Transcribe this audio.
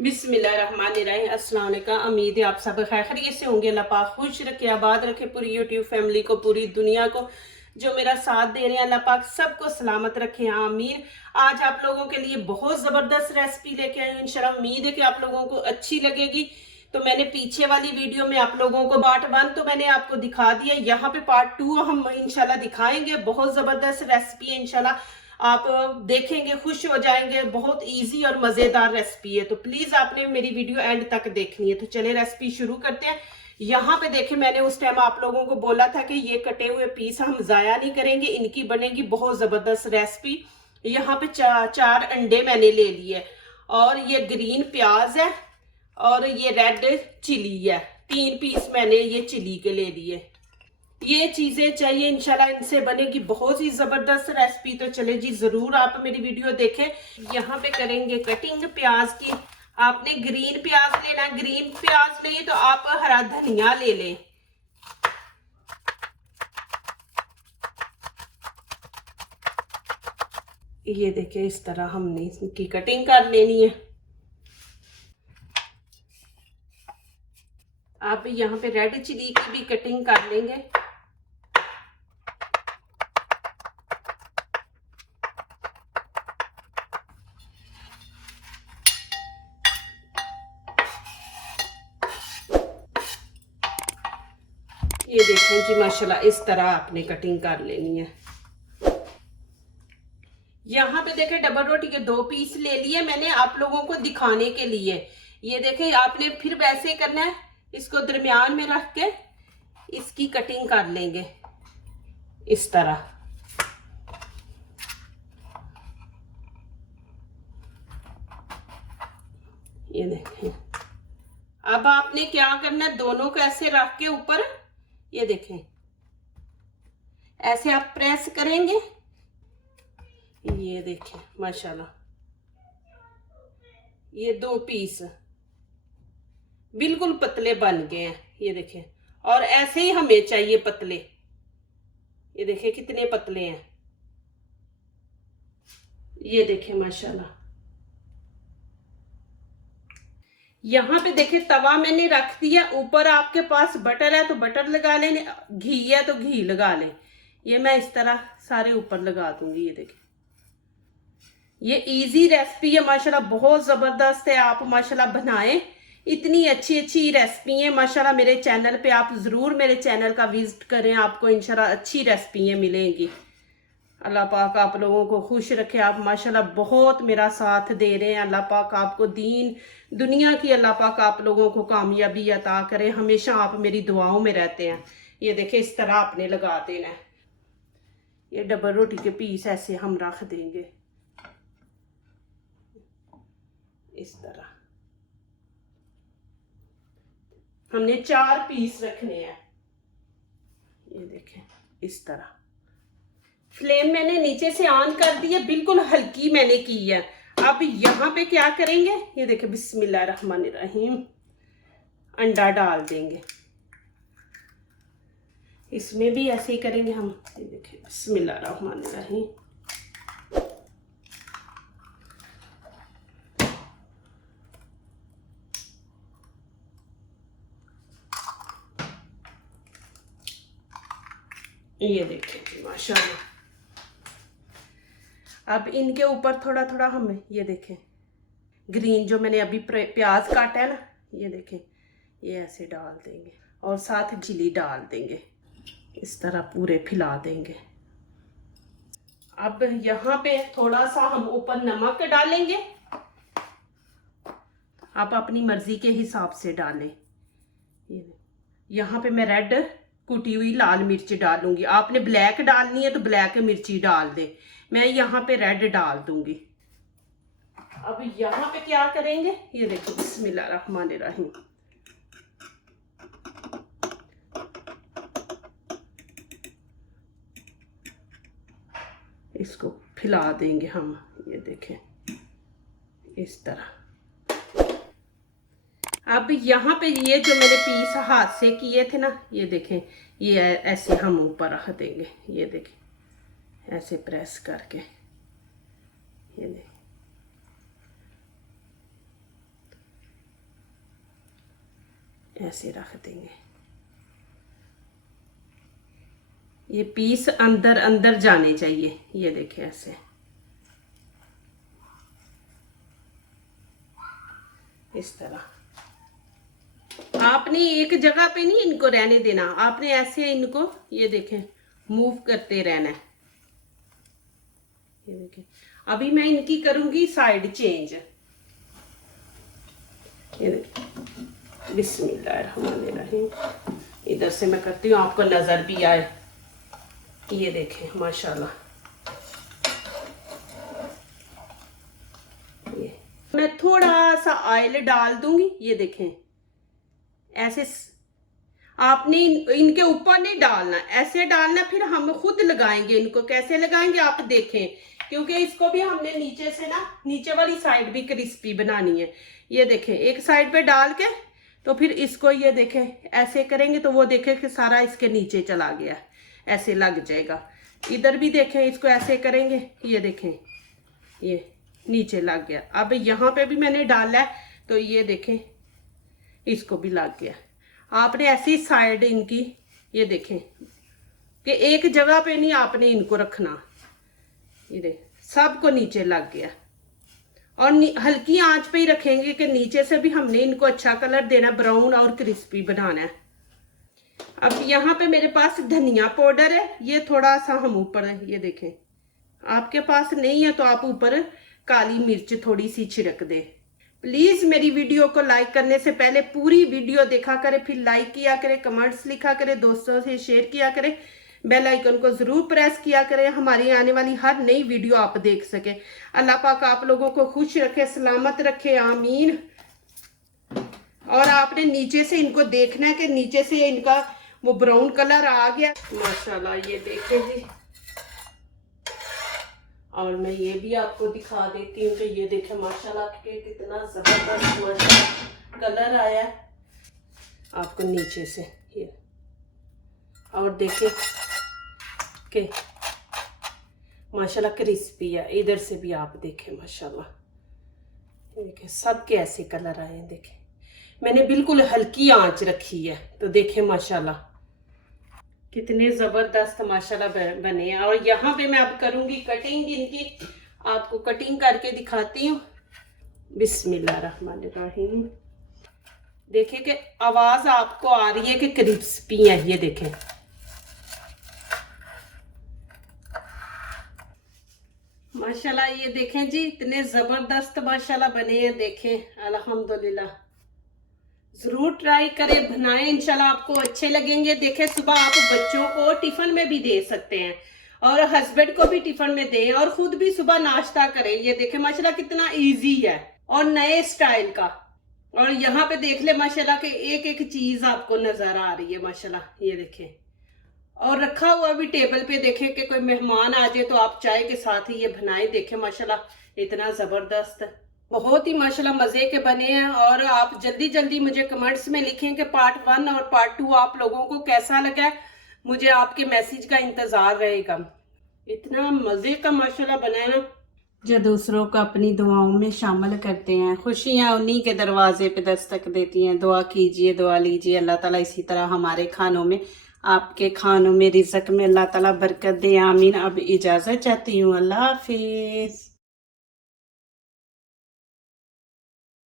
बिस्मिल्लाहिर्रहमानिर्रहीम। अस्सलाम वालेकुम। उम्मीद है आप सब खैरियत से होंगे। अल्लाह पाक खुश रखे, आबाद रखे पूरी यूट्यूब फैमिली को, पूरी दुनिया को। जो मेरा साथ दे रहे हैं, अल्लाह पाक सबको सलामत रखे, आमीन। आज आप लोगों के लिए बहुत ज़बरदस्त रेसिपी लेके आई हूँ। इंशाल्लाह उम्मीद है कि आप लोगों को अच्छी लगेगी। तो मैंने पीछे वाली वीडियो में आप लोगों को पार्ट 1 तो मैंने आपको दिखा दिया, यहाँ पे पार्ट 2 हम इंशाल्लाह दिखाएंगे। बहुत ज़बरदस्त रेसिपी है, इंशाल्लाह आप देखेंगे खुश हो जाएंगे। बहुत इजी और मज़ेदार रेसिपी है, तो प्लीज़ आपने मेरी वीडियो एंड तक देखनी है। तो चले रेसिपी शुरू करते हैं। यहाँ पे देखें, मैंने उस टाइम आप लोगों को बोला था कि ये कटे हुए पीस हम ज़ाया नहीं करेंगे, इनकी बनेगी बहुत ज़बरदस्त रेसिपी। यहाँ पे चार अंडे मैंने ले लिए, और ये ग्रीन प्याज है, और ये रेड चिली है। 3 पीस मैंने ये चिली के ले लिए। ये चीजें चाहिए, इंशाल्लाह इनसे बनेगी बहुत ही जबरदस्त रेसिपी। तो चले जी, जरूर आप मेरी वीडियो देखें। यहाँ पे करेंगे कटिंग प्याज की। आपने ग्रीन प्याज लेना, ग्रीन प्याज नहीं तो आप हरा धनिया ले लें। ये देखिए, इस तरह हमने इसकी कटिंग कर लेनी है। आप यहाँ पे रेड चिली की भी कटिंग कर लेंगे। ये देखें जी, माशाल्लाह इस तरह आपने कटिंग कर लेनी है। यहाँ पे देखें, डबल रोटी के 2 पीस ले लिए मैंने आप लोगों को दिखाने के लिए। ये देखें, आपने फिर वैसे करना है, इसको दरमियान में रख के इसकी कटिंग कर लेंगे इस तरह। ये देखें, अब आपने क्या करना है, दोनों को ऐसे रख के ऊपर, ये देखें ऐसे आप प्रेस करेंगे। ये देखें माशाल्लाह, ये 2 पीस बिल्कुल पतले बन गए हैं। ये देखें, और ऐसे ही हमें चाहिए पतले। ये देखें कितने पतले हैं। ये देखें माशाल्लाह। यहाँ पे देखें, तवा मैंने रख दिया ऊपर। आपके पास बटर है तो बटर लगा लें, घी है तो घी लगा लें। ये मैं इस तरह सारे ऊपर लगा दूंगी। ये देखें, ये इजी रेसिपी है माशाल्लाह, बहुत ज़बरदस्त है। आप माशाल्लाह बनाएं, इतनी अच्छी अच्छी रेसिपी है माशाल्लाह। मेरे चैनल पे आप ज़रूर मेरे चैनल का विजिट करें, आपको इंशाल्लाह अच्छी रेसिपी मिलेंगी। अल्लाह पाक आप लोगों को खुश रखे। आप माशाल्लाह बहुत मेरा साथ दे रहे हैं। अल्लाह पाक आपको दीन दुनिया की, अल्लाह पाक आप लोगों को कामयाबी अता करे। हमेशा आप मेरी दुआओं में रहते हैं। ये देखिए, इस तरह आपने लगा देना है। ये डबल रोटी के पीस ऐसे हम रख देंगे इस तरह। हमने 4 पीस रखने हैं। ये देखें इस तरह। फ्लेम मैंने नीचे से ऑन कर दी है, बिल्कुल हल्की मैंने की है। अब यहाँ पे क्या करेंगे, ये देखें बिस्मिल्लाहिर्रहमानिर्रहीम, अंडा डाल देंगे। इसमें भी ऐसे ही करेंगे हम। ये देखें बिस्मिल्लाहिर्रहमानिर्रहीम। ये देखें माशाल्लाह। अब इनके ऊपर थोड़ा थोड़ा हम, ये देखें ग्रीन जो मैंने अभी प्याज काटा है ना, ये देखें ये ऐसे डाल देंगे, और साथ चिली डाल देंगे। इस तरह पूरे फैला देंगे। अब यहाँ पे थोड़ा सा हम ऊपर नमक डालेंगे। आप अपनी मर्जी के हिसाब से डालें। यहाँ पे मैं रेड कुटी हुई लाल मिर्च डालूंगी। आपने ब्लैक डालनी है तो ब्लैक मिर्ची डाल दे। मैं यहाँ पे रेड डाल दूंगी। अब यहाँ पे क्या करेंगे, ये देखो बिस्मिल्लाहिर्रहमानिर्रहीम। इसको फैला देंगे हम। ये देखें इस तरह। अब यहाँ पे ये जो मैंने पीस हाथ से किए थे ना, ये देखें ये ऐसे हम ऊपर रख देंगे। ये देखें ऐसे प्रेस करके, ये देखें ऐसे रख देंगे। ये पीस अंदर अंदर जाने चाहिए, ये देखें ऐसे। इस तरह आपने एक जगह पे नहीं इनको रहने देना, आपने ऐसे इनको ये देखें मूव करते रहना है। ये देखें, अभी मैं इनकी करूंगी साइड चेंज। ये देखें, बिस्मिल्लाहिर्रहमानिर्रहीम। इधर से मैं करती हूँ, आपको नजर भी आए। ये देखें माशाल्लाह। ये मैं थोड़ा सा ऑयल डाल दूंगी। ये देखें ऐसे आपने इनके ऊपर नहीं डालना, ऐसे डालना, फिर हम खुद लगाएंगे इनको। कैसे लगाएंगे आप देखें, क्योंकि इसको भी हमने नीचे से ना, नीचे वाली साइड भी क्रिस्पी बनानी है। ये देखें एक साइड पे डाल के तो फिर इसको ये देखें ऐसे करेंगे तो वो देखें कि सारा इसके नीचे चला गया, ऐसे लग जाएगा। इधर भी देखें, इसको ऐसे करेंगे, ये देखें ये नीचे लग गया। अब यहाँ पे भी मैंने डाला है तो ये देखें इसको भी लग गया। आपने ऐसी साइड इनकी ये देखें कि एक जगह पे नहीं आपने इनको रखना। ये देख सबको नीचे लग गया, और हल्की आंच पे ही रखेंगे कि नीचे से भी हमने इनको अच्छा कलर देना, ब्राउन और क्रिस्पी बनाना है। अब यहाँ पे मेरे पास धनिया पाउडर है, ये थोड़ा सा हम ऊपर है। ये देखें आपके पास नहीं है तो आप ऊपर काली मिर्च थोड़ी सी छिड़क दे। प्लीज मेरी वीडियो को लाइक करने से पहले पूरी वीडियो देखा करें, फिर लाइक किया करें, कमेंट्स लिखा करें, दोस्तों से शेयर किया करें, बेल आइकन को जरूर प्रेस किया करें, हमारी आने वाली हर नई वीडियो आप देख सके। अल्लाह पाक आप लोगों को खुश रखे, सलामत रखे, आमीन। और आपने नीचे से इनको देखना है कि नीचे से इनका वो ब्राउन कलर आ गया माशाल्लाह। ये देखें जी, और मैं ये भी आपको दिखा देती हूँ कि ये देखें माशाल्लाह के कितना जबरदस्त माशाल्लाह कलर आया है आपको नीचे से। ये और देखें कि माशाल्लाह क्रिस्पी है। इधर से भी आप देखें माशाल्लाह, देखें सब के ऐसे कलर आए हैं। देखें मैंने बिल्कुल हल्की आंच रखी है तो देखें माशाल्लाह कितने जबरदस्त माशाल्लाह बने हैं। और यहाँ पे मैं अब करूंगी कटिंग इनकी, आपको कटिंग करके दिखाती हूँ। बिस्मिल्लाहिर्रहमानिर्रहीम। देखिए कि आवाज आपको आ रही है कि क्रिस्पी है। ये देखें माशाल्लाह, ये देखें जी इतने जबरदस्त माशाल्लाह बने हैं। देखें अल्हम्दुलिल्लाह, जरूर ट्राई करें, बनाएं, इंशाल्लाह आपको अच्छे लगेंगे। देखें सुबह आप बच्चों को टिफिन में भी दे सकते हैं और हस्बैंड को भी टिफिन में दें और खुद भी सुबह नाश्ता करें। ये देखें माशाल्लाह कितना इजी है और नए स्टाइल का। और यहाँ पे देख ले माशाल्लाह के एक एक चीज आपको नजर आ रही है माशाल्लाह। ये देखें, और रखा हुआ भी टेबल पे। देखें कि कोई मेहमान आ जाए तो आप चाय के साथ ही ये बनाए। देखें माशाल्लाह इतना जबरदस्त, बहुत ही माशाल्लाह मजे के बने हैं। और आप जल्दी जल्दी मुझे कमेंट्स में लिखें कि पार्ट 1 और पार्ट 2 आप लोगों को कैसा लगा है। मुझे आपके मैसेज का इंतजार रहेगा। इतना मजे का माशाल्लाह बना है ना, जो दूसरों को अपनी दुआओं में शामिल करते हैं। खुशियां उन्हीं के दरवाजे पे दस्तक देती हैं। दुआ कीजिए, दुआ लीजिए, अल्लाह ताला इसी तरह हमारे खानों में, आपके खानों में, रिज़्क में अल्लाह ताला बरकत दे, आमीन। अब इजाजत चाहती हूँ, अल्लाह हाफिज।